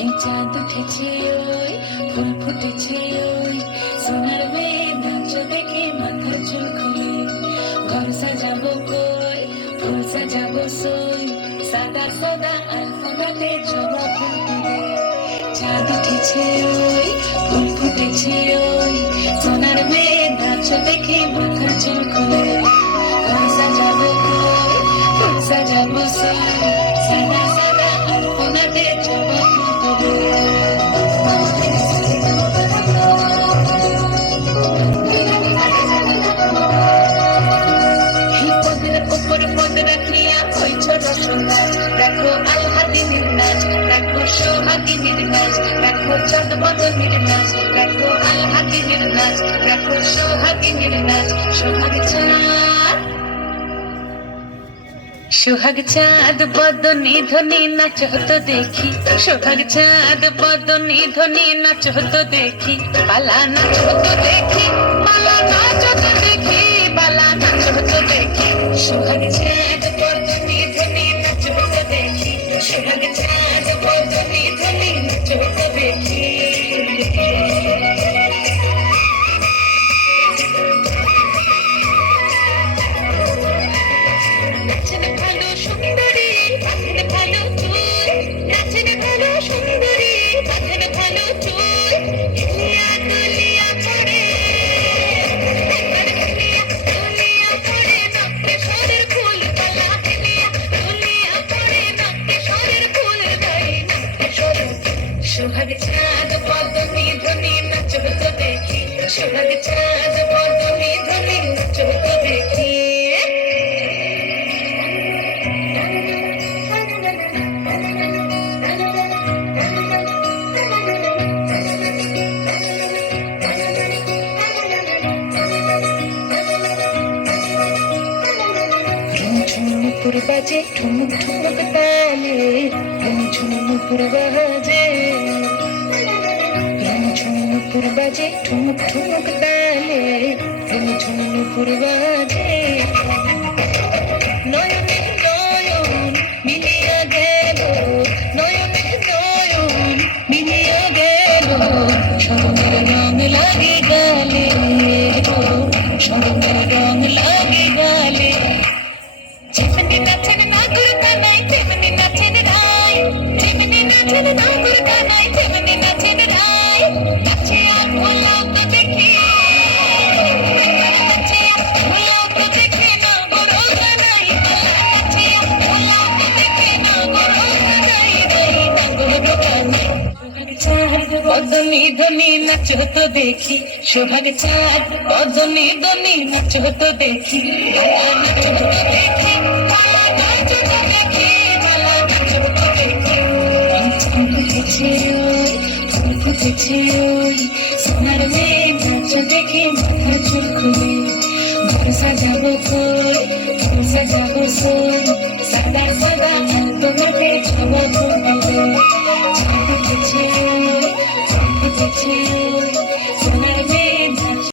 এই চাঁদ উঠেছে ওই ফুল ফুটেছে ওই সোনার মেয়ে নাচ দেখে মাথার চুল খুলে ঘর সাজাবো কই ফুল সাজাবো সই সাদা সাদা আলপনাতে জবা ফুল তুলে চাঁদ উঠেছে ওই ফুল ফুটেছে ওই সোনার মেয়ে নাচ দেখে মাথার চুল খুলে ঘর সাজাবো কই ফুল সাজাবো সই সাদা সাদা আলপনাতে জবা ফুল তুলে দেখো আলহাদিনীর নাচ দেখো সোহাগিনীর নাচ দেখো চাঁদ বদনীর নাচ দেখো আলহাদিনীর নাচ দেখো সোহাগিনীর নাচ সোহাগ চাঁদ বদনী ধ্বনি নাচ হতো দেখি সোহাগ চাঁদ বদনী ধ্বনি নাচ হতো দেখি পালা নাচ হতো দেখি পালা নাচ হতো দেখি পালা নাচ হতো দেখি সোহাগ চাঁদ বদনী ধ্বনি নাচ হতো দেখি সোহাগ চাঁদ বদনী ধ্বনি নাচ হতো দেখি নাচেন ভালো সুন্দরী বাঁধেন ভালো চুল নাচেন ভালো সুন্দরী বাঁধেন ভালো চুল দুলিয়া দুলিয়া পড়ে দুলিয়া দুলিয়া পড়ে নক্কে সরের ফুল বালা দুলিয়া দুলিয়া পড়ে নক্কে সরের ফুল গাই নক্কে সরের সোহাগ চাঁদ বদনী ধ্বনি নাচ হতো দেখি সোহাগ চাঁদ বদনী ধ্বনি নাচ হতো দেখি নুপুর বাজে ঠুমুক ঠুমুক তালে ঝুম নুপুর বাজে ঝুম নুপুর বাজে ঠুমুক ঠুমুক তালে ঝুম নুপুর বাজে নয়নে নয়ন মিলিয়া গেল নয়নে নয়ন মিলিয়া গেল স্মরণের রং লাগে গালে স্মরণের রং লাগে গালে যেমনি নাচেন নাগর কানাই তেমনি নাচেন রাই যেমনি নাচেন নাগর কানাই তেমনি নাচেন রাই নাচে আর ভোলাও তো দেখি নাচে আর ভোলাও তো দেখে নাগর কানাই নাচে আর ভোলাও তো দেখে নাগর কানাই নাগর কানাই সোহাগ চাঁদ বদনী ধ্বনি নাচ হতো দেখি সোহাগ চাঁদ বদনী ধ্বনি নাচ হতো দেখি নাচ হতো দেখি সোনার মেয়ে নাচ দেখে মাথার চুল খুলে ঘর সাজাবো কই ফুল সাজাবো সই সাদা সাদা আলপনাতে জবা ফুল চাঁদ উঠেছে